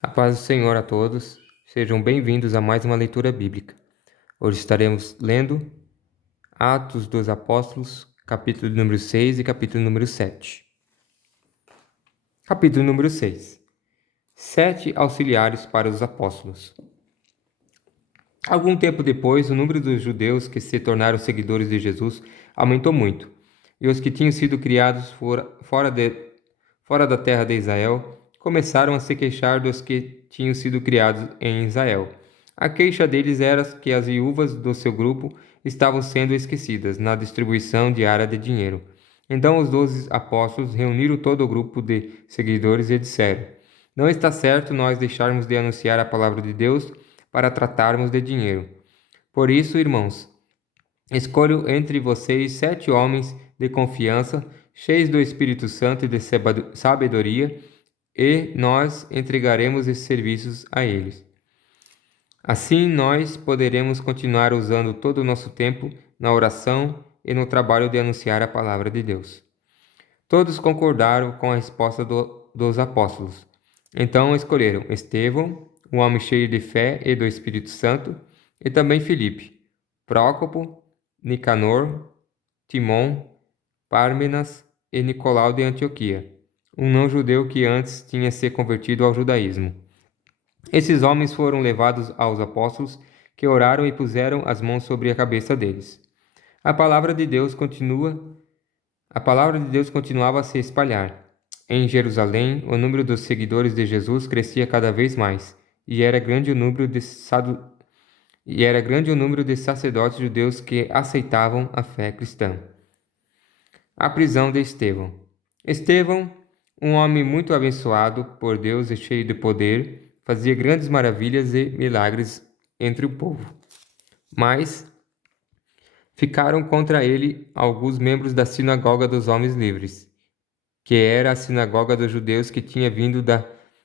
A paz do Senhor a todos, sejam bem-vindos a mais uma leitura bíblica. Hoje estaremos lendo Atos dos Apóstolos, capítulo número 6 e capítulo número 7. Capítulo número 6. 7 auxiliares para os apóstolos. Algum tempo depois, o número dos judeus que se tornaram seguidores de Jesus aumentou muito, e os que tinham sido criados fora da terra de Israel começaram a se queixar dos que tinham sido criados em Israel. A queixa deles era que as viúvas do seu grupo estavam sendo esquecidas na distribuição diária de dinheiro. Então os 12 apóstolos reuniram todo o grupo de seguidores e disseram: Não está certo nós deixarmos de anunciar a palavra de Deus para tratarmos de dinheiro. Por isso, irmãos, escolho entre vocês 7 homens de confiança, cheios do Espírito Santo e de sabedoria, e nós entregaremos esses serviços a eles. Assim, nós poderemos continuar usando todo o nosso tempo na oração e no trabalho de anunciar a palavra de Deus. Todos concordaram com a resposta dos apóstolos. Então escolheram Estevão, um homem cheio de fé e do Espírito Santo, e também Filipe, Prócopo, Nicanor, Timon, Pármenas e Nicolau de Antioquia, um não-judeu que antes tinha se convertido ao judaísmo. Esses homens foram levados aos apóstolos, que oraram e puseram as mãos sobre a cabeça deles. A palavra de Deus continuava a se espalhar. Em Jerusalém, o número dos seguidores de Jesus crescia cada vez mais, e era grande o número de sacerdotes judeus que aceitavam a fé cristã. A prisão de Estevão. Estevão, um homem muito abençoado por Deus e cheio de poder, fazia grandes maravilhas e milagres entre o povo. Mas ficaram contra ele alguns membros da sinagoga dos homens livres, que era a sinagoga dos judeus que tinha vindo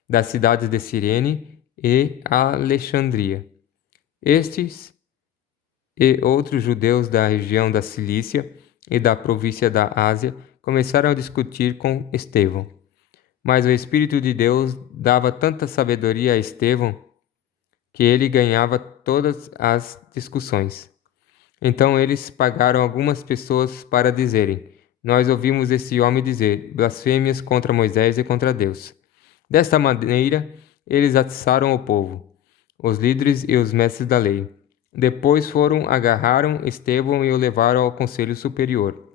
das cidades de Cirene e Alexandria. Estes e outros judeus da região da Cilícia e da província da Ásia começaram a discutir com Estevão. Mas o Espírito de Deus dava tanta sabedoria a Estevão que ele ganhava todas as discussões. Então eles pagaram algumas pessoas para dizerem: Nós ouvimos esse homem dizer blasfêmias contra Moisés e contra Deus. Desta maneira, eles atiçaram o povo, os líderes e os mestres da lei. Depois agarraram Estevão e o levaram ao conselho superior.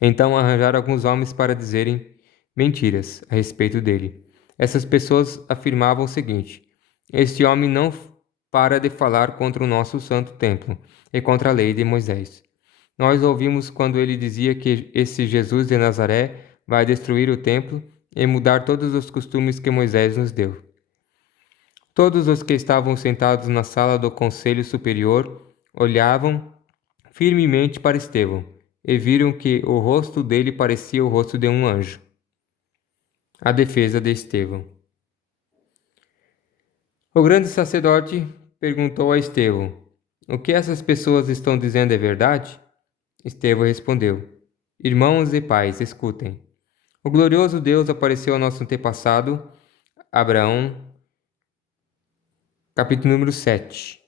Então arranjaram alguns homens para dizerem mentiras a respeito dele. Essas pessoas afirmavam o seguinte: Este homem não para de falar contra o nosso santo templo e contra a lei de Moisés. Nós ouvimos quando ele dizia que esse Jesus de Nazaré vai destruir o templo e mudar todos os costumes que Moisés nos deu. Todos os que estavam sentados na sala do conselho superior olhavam firmemente para Estevão e viram que o rosto dele parecia o rosto de um anjo. A defesa de Estevão. O grande sacerdote perguntou a Estevão: O que essas pessoas estão dizendo é verdade? Estevão respondeu: Irmãos e pais, escutem. O glorioso Deus apareceu ao nosso antepassado, Abraão, capítulo número 7.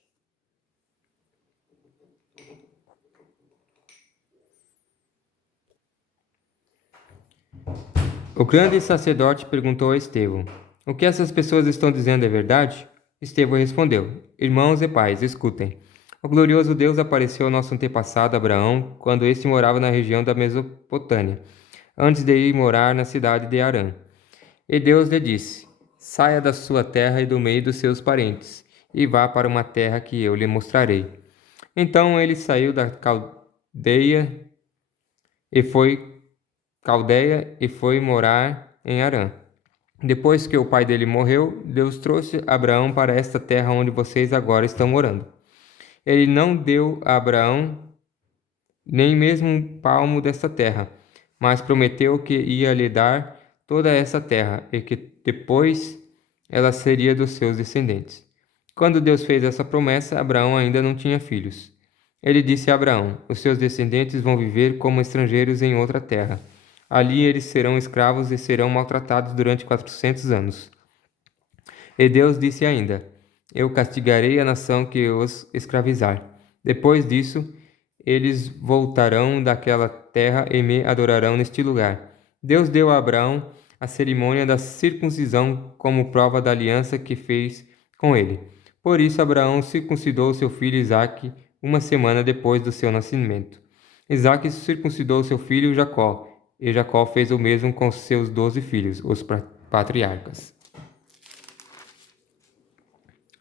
O grande sacerdote perguntou a Estevão: O que essas pessoas estão dizendo é verdade? Estevão respondeu: Irmãos e pais, escutem. O glorioso Deus apareceu ao nosso antepassado Abraão quando este morava na região da Mesopotâmia, antes de ir morar na cidade de Harã. E Deus lhe disse: Saia da sua terra e do meio dos seus parentes, e vá para uma terra que eu lhe mostrarei. Então ele saiu da Caldeia e foi morar em Harã. Depois que o pai dele morreu, Deus trouxe Abraão para esta terra onde vocês agora estão morando. Ele não deu a Abraão nem mesmo um palmo desta terra, mas prometeu que ia lhe dar toda essa terra e que depois ela seria dos seus descendentes. Quando Deus fez essa promessa, Abraão ainda não tinha filhos. Ele disse a Abraão: Os seus descendentes vão viver como estrangeiros em outra terra. Ali eles serão escravos e serão maltratados durante 400 anos. E Deus disse ainda: Eu castigarei a nação que os escravizar. Depois disso, eles voltarão daquela terra e me adorarão neste lugar. Deus deu a Abraão a cerimônia da circuncisão como prova da aliança que fez com ele. Por isso, Abraão circuncidou seu filho Isaque uma semana depois do seu nascimento. Isaque circuncidou seu filho Jacó, e Jacó fez o mesmo com seus 12 filhos, os patriarcas.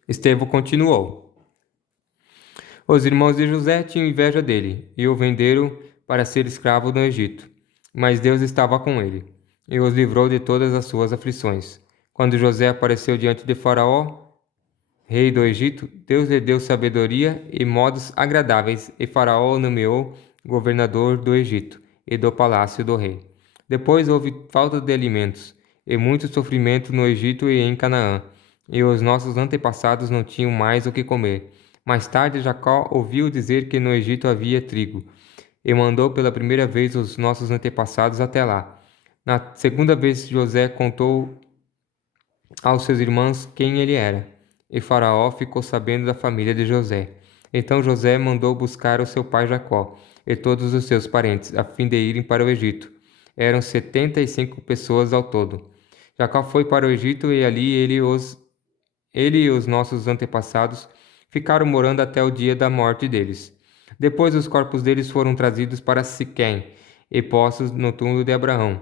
Estevão continuou: Os irmãos de José tinham inveja dele e o venderam para ser escravo no Egito. Mas Deus estava com ele e os livrou de todas as suas aflições. Quando José apareceu diante de Faraó, rei do Egito, Deus lhe deu sabedoria e modos agradáveis, e Faraó o nomeou governador do Egito e do palácio do rei. Depois houve falta de alimentos e muito sofrimento no Egito e em Canaã, e os nossos antepassados não tinham mais o que comer. Mais tarde, Jacó ouviu dizer que no Egito havia trigo, e mandou pela primeira vez os nossos antepassados até lá. Na segunda vez, José contou aos seus irmãos quem ele era, e Faraó ficou sabendo da família de José. Então José mandou buscar o seu pai Jacó e todos os seus parentes, a fim de irem para o Egito. Eram 75 pessoas ao todo. Jacó foi para o Egito e ali ele e os nossos antepassados ficaram morando até o dia da morte deles. Depois os corpos deles foram trazidos para Siquém e postos no túmulo de Abraão,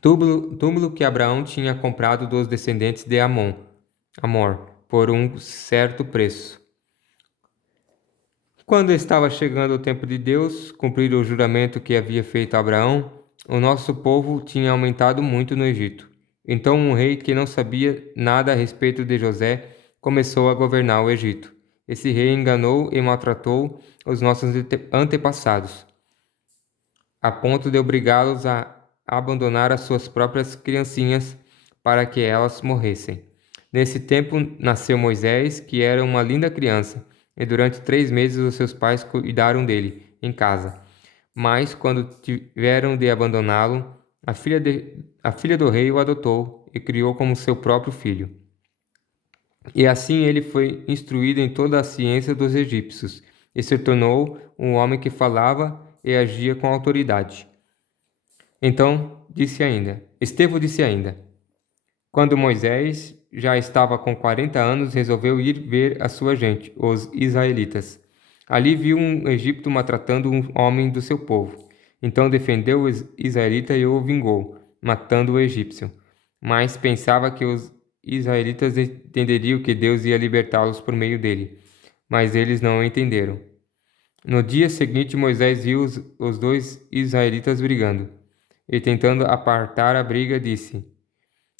túmulo que Abraão tinha comprado dos descendentes de Amor, por um certo preço. Quando estava chegando o tempo de Deus cumprir o juramento que havia feito a Abraão, o nosso povo tinha aumentado muito no Egito. Então um rei que não sabia nada a respeito de José começou a governar o Egito. Esse rei enganou e maltratou os nossos antepassados, a ponto de obrigá-los a abandonar as suas próprias criancinhas para que elas morressem. Nesse tempo nasceu Moisés, que era uma linda criança, e durante 3 meses os seus pais cuidaram dele em casa. Mas, quando tiveram de abandoná-lo, a filha do rei o adotou e criou como seu próprio filho. E assim ele foi instruído em toda a ciência dos egípcios, e se tornou um homem que falava e agia com autoridade. Então Estevão disse ainda, quando Moisés já estava com 40 anos, resolveu ir ver a sua gente, os israelitas. Ali viu um egípcio maltratando um homem do seu povo. Então defendeu o israelita e o vingou, matando o egípcio. Mas pensava que os israelitas entenderiam que Deus ia libertá-los por meio dele. Mas eles não o entenderam. No dia seguinte, Moisés viu os 2 israelitas brigando. E tentando apartar a briga, disse: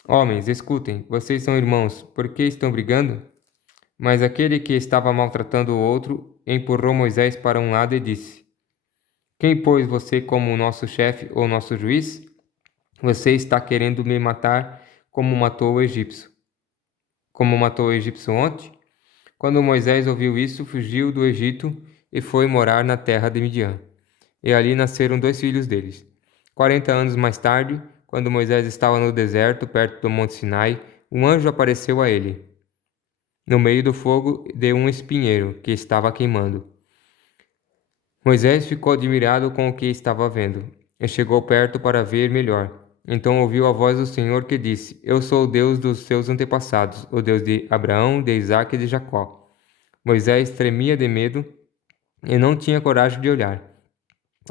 Homens, escutem, vocês são irmãos, por que estão brigando? Mas aquele que estava maltratando o outro empurrou Moisés para um lado e disse: Quem pôs você como nosso chefe ou nosso juiz? Você está querendo me matar como matou o egípcio. Como matou o egípcio ontem? Quando Moisés ouviu isso, fugiu do Egito e foi morar na terra de Midian. E ali nasceram 2 filhos deles. 40 anos mais tarde, quando Moisés estava no deserto, perto do Monte Sinai, um anjo apareceu a ele, no meio do fogo de um espinheiro que estava queimando. Moisés ficou admirado com o que estava vendo, e chegou perto para ver melhor. Então ouviu a voz do Senhor que disse: Eu sou o Deus dos seus antepassados, o Deus de Abraão, de Isaque e de Jacó. Moisés tremia de medo e não tinha coragem de olhar.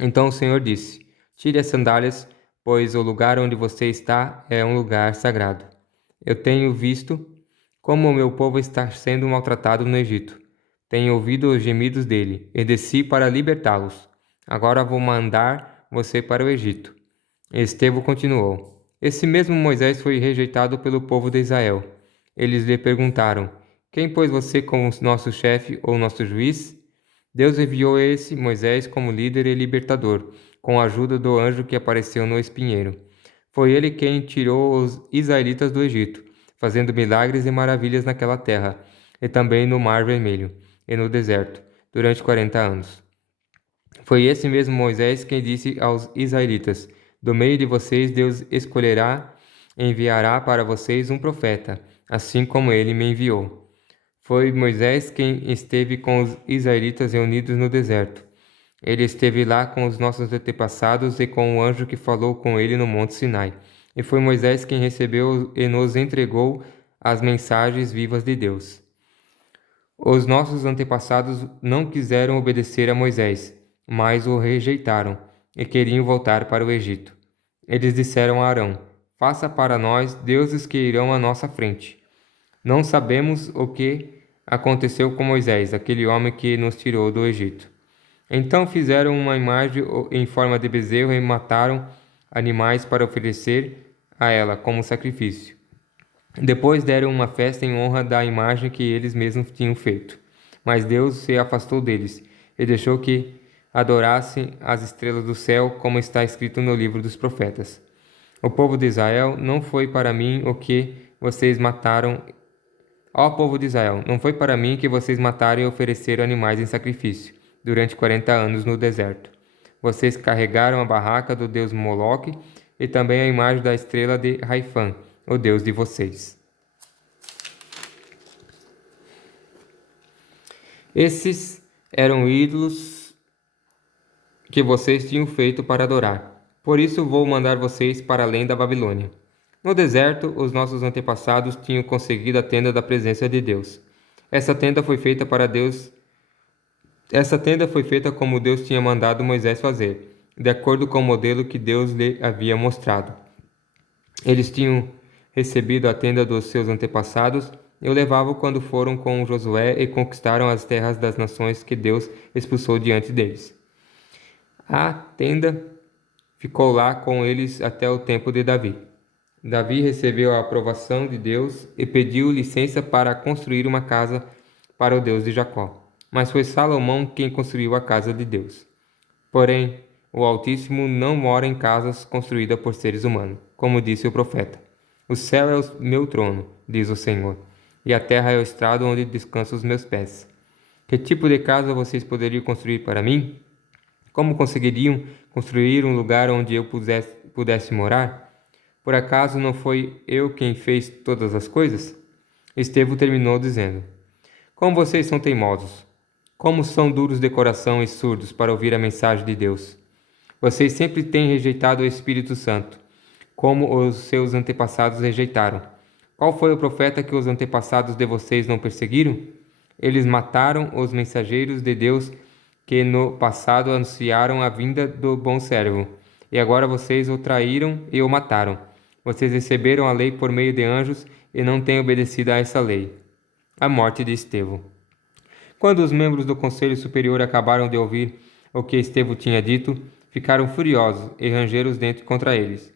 Então o Senhor disse: Tire as sandálias, pois o lugar onde você está é um lugar sagrado. Eu tenho visto como o meu povo está sendo maltratado no Egito. Tenho ouvido os gemidos dele e desci para libertá-los. Agora vou mandar você para o Egito. Estevão continuou: Esse mesmo Moisés foi rejeitado pelo povo de Israel. Eles lhe perguntaram: Quem pôs você como nosso chefe ou nosso juiz? Deus enviou esse Moisés como líder e libertador, com a ajuda do anjo que apareceu no espinheiro. Foi ele quem tirou os israelitas do Egito, fazendo milagres e maravilhas naquela terra, e também no Mar Vermelho e no deserto, durante 40 anos. Foi esse mesmo Moisés quem disse aos israelitas: Do meio de vocês Deus escolherá e enviará para vocês um profeta. assim como ele me enviou. Foi Moisés quem esteve com os israelitas reunidos no deserto. Ele esteve lá com os nossos antepassados e com o anjo que falou com ele no Monte Sinai. E foi Moisés quem recebeu e nos entregou as mensagens vivas de Deus. Os nossos antepassados não quiseram obedecer a Moisés, mas o rejeitaram e queriam voltar para o Egito. Eles disseram a Arão: Faça para nós deuses que irão à nossa frente. Não sabemos o que aconteceu com Moisés, aquele homem que nos tirou do Egito. Então fizeram uma imagem em forma de bezerro e mataram animais para oferecer a ela como sacrifício. Depois deram uma festa em honra da imagem que eles mesmos tinham feito. Mas Deus se afastou deles e deixou que adorassem as estrelas do céu, como está escrito no livro dos profetas. O povo de Israel, não foi para mim o que vocês mataram. Ó povo de Israel, não foi para mim que vocês mataram e ofereceram animais em sacrifício durante 40 anos no deserto. Vocês carregaram a barraca do deus Moloque e também a imagem da estrela de Raifã, o deus de vocês. Esses eram ídolos que vocês tinham feito para adorar. Por isso vou mandar vocês para além da Babilônia. No deserto, os nossos antepassados tinham conseguido a tenda da presença de Deus. Essa tenda foi feita como Deus tinha mandado Moisés fazer, de acordo com o modelo que Deus lhe havia mostrado. Eles tinham recebido a tenda dos seus antepassados e o levavam quando foram com Josué e conquistaram as terras das nações que Deus expulsou diante deles. A tenda ficou lá com eles até o tempo de Davi. Davi recebeu a aprovação de Deus e pediu licença para construir uma casa para o Deus de Jacó. Mas foi Salomão quem construiu a casa de Deus. Porém, o Altíssimo não mora em casas construídas por seres humanos, como disse o profeta. O céu é o meu trono, diz o Senhor, e a terra é o estrado onde descansam os meus pés. Que tipo de casa vocês poderiam construir para mim? Como conseguiriam construir um lugar onde eu pudesse morar? Por acaso não foi eu quem fez todas as coisas? Estevão terminou dizendo: Como vocês são teimosos! Como são duros de coração e surdos para ouvir a mensagem de Deus! Vocês sempre têm rejeitado o Espírito Santo, como os seus antepassados rejeitaram. Qual foi o profeta que os antepassados de vocês não perseguiram? Eles mataram os mensageiros de Deus que no passado anunciaram a vinda do bom servo, e agora vocês o traíram e o mataram. Vocês receberam a lei por meio de anjos e não têm obedecido a essa lei. A morte de Estevão. Quando os membros do Conselho Superior acabaram de ouvir o que Estevão tinha dito, ficaram furiosos e rangeram os dentes contra eles.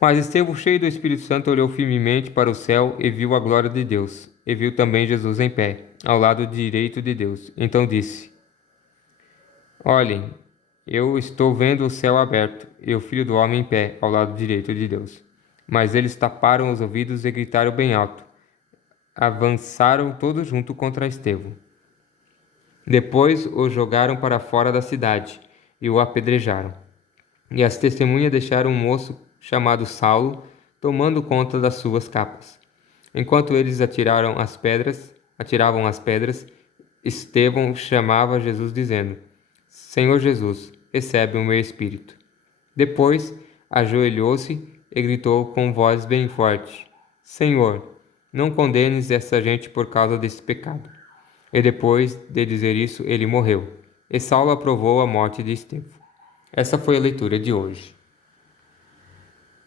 Mas Estevão, cheio do Espírito Santo, olhou firmemente para o céu e viu a glória de Deus, e viu também Jesus em pé, ao lado direito de Deus. Então disse: Olhem, eu estou vendo o céu aberto e o Filho do Homem em pé, ao lado direito de Deus. Mas eles taparam os ouvidos e gritaram bem alto. Avançaram todos junto contra Estevão. Depois o jogaram para fora da cidade e o apedrejaram. E as testemunhas deixaram um moço chamado Saulo tomando conta das suas capas. Enquanto eles atiravam as pedras, Estevão chamava Jesus dizendo: Senhor Jesus, recebe o meu espírito. Depois ajoelhou-se e gritou com voz bem forte: Senhor, não condenes essa gente por causa desse pecado. E depois de dizer isso, ele morreu. E Saulo aprovou a morte de Estevão. Essa foi a leitura de hoje.